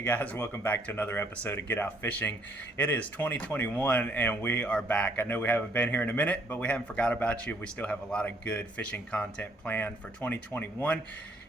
Hey guys, welcome back to another episode of Get Out Fishing. It is 2021 and we are back. I know we haven't been here in a minute, but we haven't forgot about you. We still have a lot of good fishing content planned for 2021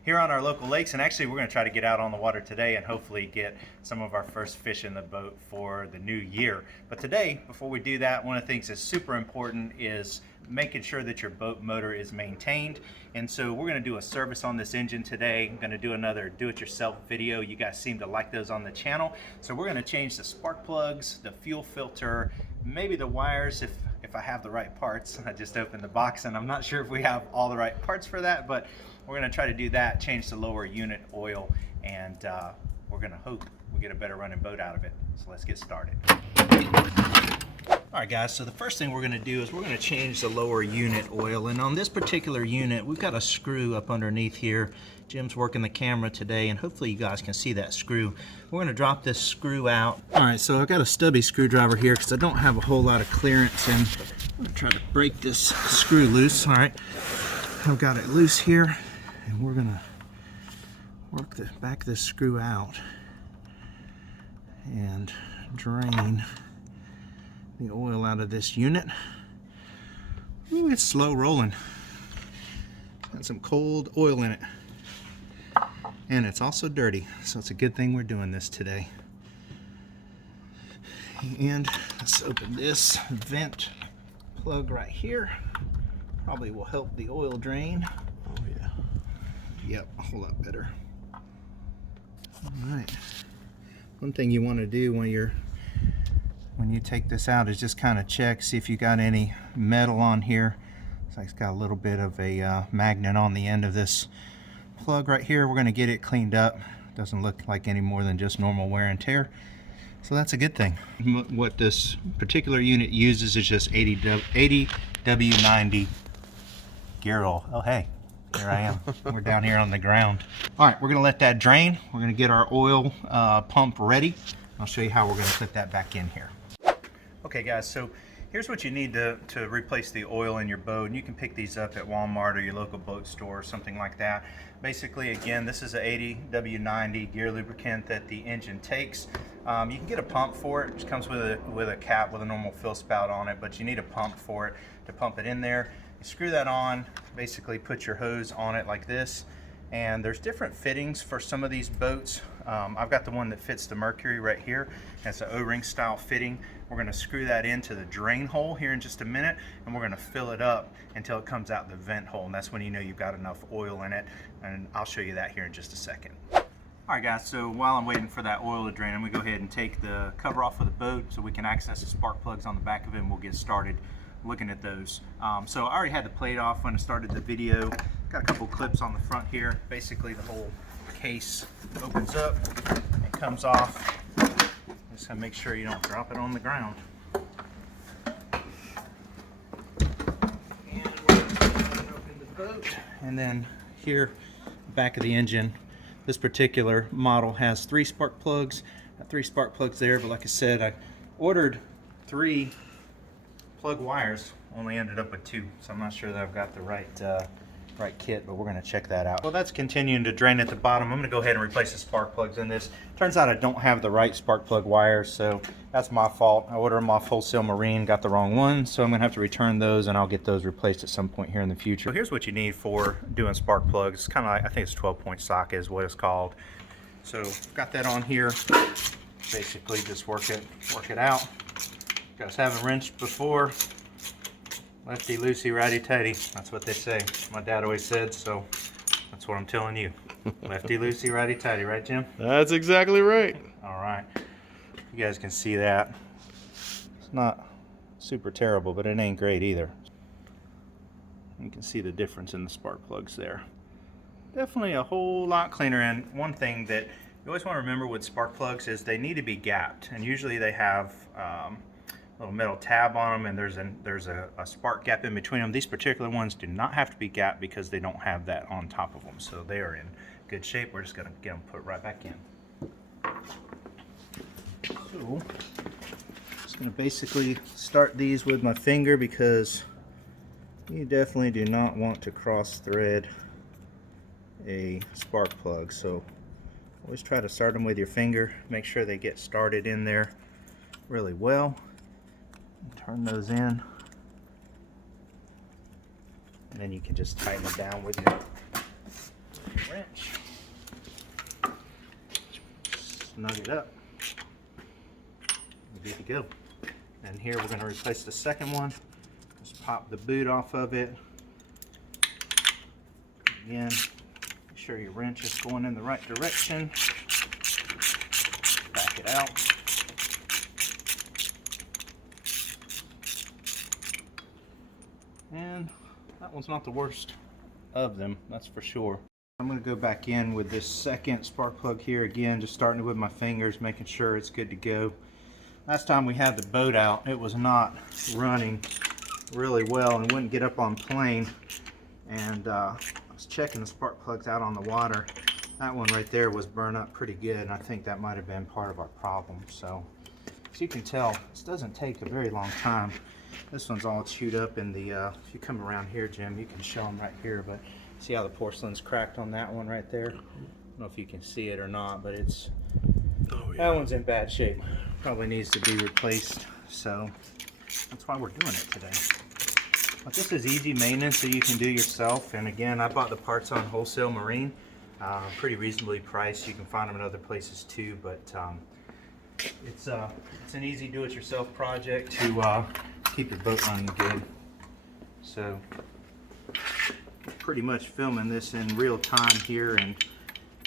here on our local lakes. And actually we're going to try to get out on the water today and hopefully get some of our first fish in the boat for the new year. But today, before we do that, one of the things that's super important is making sure that your boat motor is maintained. And so we're going to do a service on this engine today. I'm going to do another do-it-yourself video. You guys seem to like those on the channel. So we're going to change the spark plugs, the fuel filter, maybe the wires if I have the right parts. I just opened the box and I'm not sure if we have all the right parts for that, but we're going to try to do that, change the lower unit oil, and we're going to hope we get a better running boat out of it. So let's get started. Alright guys, so the first thing we're going to do is we're going to change the lower unit oil, and on this particular unit we've got a screw up underneath here. Jim's working the camera today and hopefully you guys can see that screw. We're going to drop this screw out. Alright, so I've got a stubby screwdriver here because I don't have a whole lot of clearance, and I'm going to try to break this screw loose. Alright, I've got it loose here and we're going to work the back of this screw out and drain the oil out of this unit. Ooh, it's slow rolling. Got some cold oil in it. And it's also dirty, so it's a good thing we're doing this today. And let's open this vent plug right here. Probably will help the oil drain. Oh yeah. Yep, a whole lot better. Alright. One thing you want to do when you take this out is just kind of check, see if you got any metal on here. It's like it's got a little bit of a magnet on the end of this plug right here. We're going to get it cleaned up. Doesn't look like any more than just normal wear and tear, so that's a good thing. What this particular unit uses is just 80 W90 gear oil. Oh hey, there I am. We're down here on the ground. All right, we're going to let that drain. We're going to get our oil pump ready. I'll show you how we're going to put that back in here. Okay guys, so here's what you need to replace the oil in your boat, and you can pick these up at Walmart or your local boat store or something like that. Basically, again, this is a 80 W90 gear lubricant that the engine takes. You can get a pump for it. It just comes with a cap with a normal fill spout on it, but you need a pump for it to pump it in there. You screw that on, basically put your hose on it like this, and there's different fittings for some of these boats. I've got the one that fits the Mercury right here. It's an O-ring style fitting. We're going to screw that into the drain hole here in just a minute, and we're going to fill it up until it comes out the vent hole, and that's when you know you've got enough oil in it, and I'll show you that here in just a second. Alright guys, so while I'm waiting for that oil to drain, I'm going to go ahead and take the cover off of the boat so we can access the spark plugs on the back of it, and we'll get started looking at those. So I already had the plate off when I started the video. Got a couple clips on the front here. Basically the whole case opens up and comes off. Just gotta make sure you don't drop it on the ground. And we're gonna open the boat. And then here, back of the engine, this particular model has 3 spark plugs. Got 3 spark plugs there, but like I said, I ordered 3 plug wires, only ended up with 2, so I'm not sure that I've got the right kit, but we're going to check that out. Well, that's continuing to drain at the bottom. I'm going to go ahead and replace the spark plugs in this. Turns out I don't have the right spark plug wires, so that's my fault. I ordered them off Wholesale Marine, got the wrong one, so I'm going to have to return those, and I'll get those replaced at some point here in the future. So here's what you need for doing spark plugs. It's kind of like, I think it's 12-point socket is what it's called. So got that on here. Basically just work it out. You guys haven't wrenched before. Lefty loosey, righty tighty. That's what they say. My dad always said, so that's what I'm telling you. Lefty loosey, righty tighty, right, Jim? That's exactly right. All right. You guys can see that. It's not super terrible, but it ain't great either. You can see the difference in the spark plugs there. Definitely a whole lot cleaner. And one thing that you always want to remember with spark plugs is they need to be gapped, and usually they have little metal tab on them, and there's a spark gap in between them. These particular ones do not have to be gapped because they don't have that on top of them, so they are in good shape. We're just going to get them put right back in. So just going to basically start these with my finger because you definitely do not want to cross thread a spark plug. So Always try to start them with your finger. Make sure they get started in there really well. Turn those in. And then you can just tighten it down with your wrench. Snug it up. We're good to go. And here we're going to replace the second one. Just pop the boot off of it. Again, make sure your wrench is going in the right direction. Back it out. And that one's not the worst of them, that's for sure. I'm going to go back in with this second spark plug here again, just starting with my fingers, making sure it's good to go. Last time we had the boat out, it was not running really well and wouldn't get up on plane. And I was checking the spark plugs out on the water. That one right there was burned up pretty good, and I think that might have been part of our problem. So as you can tell, this doesn't take a very long time. This one's all chewed up in the, if you come around here, Jim, you can show them right here, but see how the porcelain's cracked on that one right there? I don't know if you can see it or not, but it's, that one's in bad shape. Probably needs to be replaced, so that's why we're doing it today. But this is easy maintenance that you can do yourself, and again, I bought the parts on Wholesale Marine, pretty reasonably priced. You can find them in other places too, but it's an easy do-it-yourself project to keep your boat running good. So pretty much filming this in real time here, and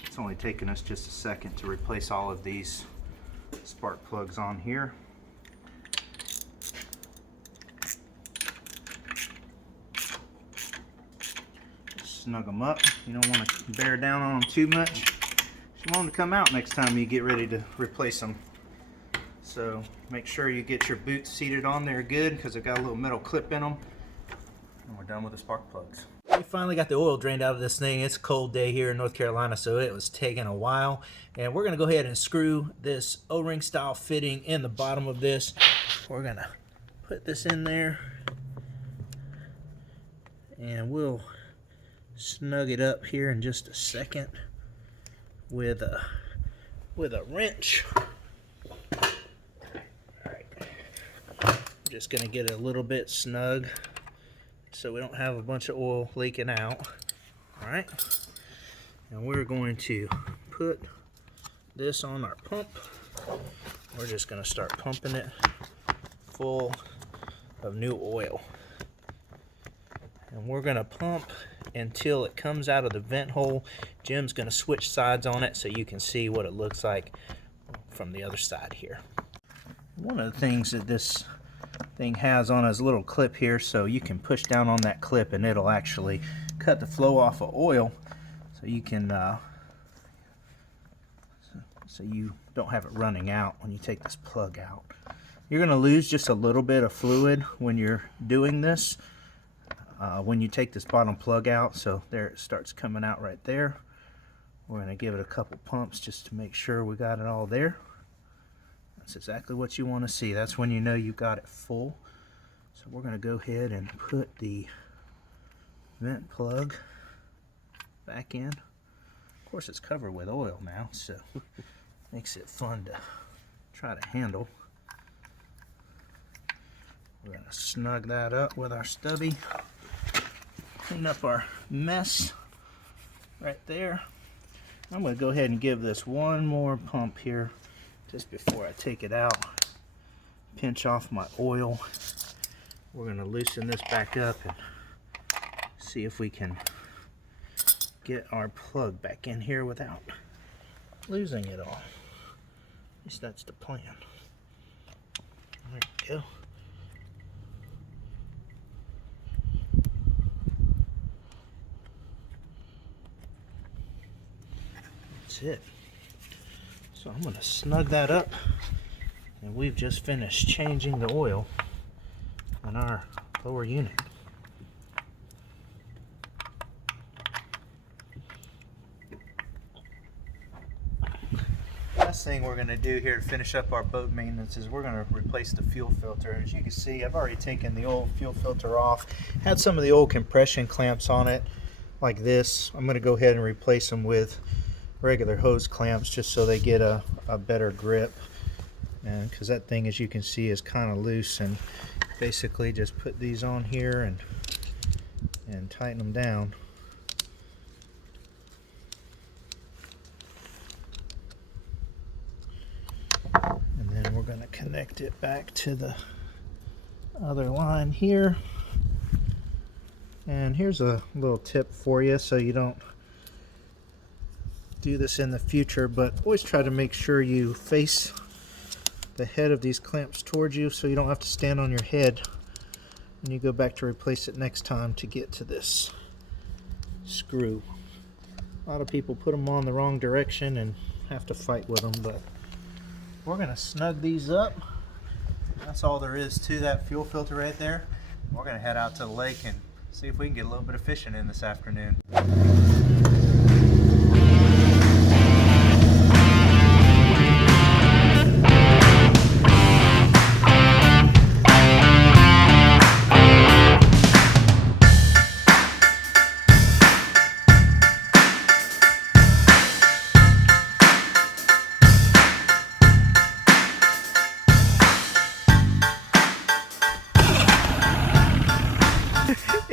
it's only taken us just a second to replace all of these spark plugs on here. Snug them up. You don't want to bear down on them too much. You want them to come out next time you get ready to replace them. So make sure you get your boots seated on there good, because they've got a little metal clip in them. And we're done with the spark plugs. We finally got the oil drained out of this thing. It's a cold day here in North Carolina, so it was taking a while. And we're going to go ahead and screw this O-ring style fitting in the bottom of this. We're going to put this in there, and we'll snug it up here in just a second with a wrench. Alright. I'm just going to get it a little bit snug so we don't have a bunch of oil leaking out. Alright, and we're going to put this on our pump. We're just going to start pumping it full of new oil. And we're going to pump until it comes out of the vent hole. Jim's going to switch sides on it so you can see what it looks like from the other side here. One of the things that this thing has on is a little clip here, so you can push down on that clip and it'll actually cut the flow off of oil, so you can so you don't have it running out when you take this plug out. You're going to lose just a little bit of fluid when you're doing this when you take this bottom plug out. So there it starts coming out right there. We're going to give it a couple pumps just to make sure we got it all there. That's exactly what you want to see. That's when you know you got it full. So we're going to go ahead and put the vent plug back in. Of course, it's covered with oil now, so makes it fun to try to handle. We're going to snug that up with our stubby. Clean up our mess right there. I'm going to go ahead and give this one more pump here just before I take it out. Pinch off my oil. We're going to loosen this back up and see if we can get our plug back in here without losing it all. At least that's the plan. There we go. That's it. So I'm going to snug that up, and we've just finished changing the oil on our lower unit. Last thing we're going to do here to finish up our boat maintenance is we're going to replace the fuel filter. As you can see, I've already taken the old fuel filter off. Had some of the old compression clamps on it like this. I'm going to go ahead and replace them with regular hose clamps just so they get a better grip. And because that thing, as you can see, is kind of loose, and basically just put these on here and tighten them down. And then we're going to connect it back to the other line here. And here's a little tip for you so you don't do this in the future, but always try to make sure you face the head of these clamps towards you so you don't have to stand on your head when you go back to replace it next time to get to this screw. A lot of people put them on the wrong direction and have to fight with them, but we're going to snug these up. That's all there is to that fuel filter right there. We're going to head out to the lake and see if we can get a little bit of fishing in this afternoon.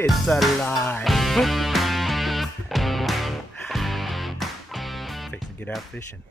It's alive. Fixing to get out fishing.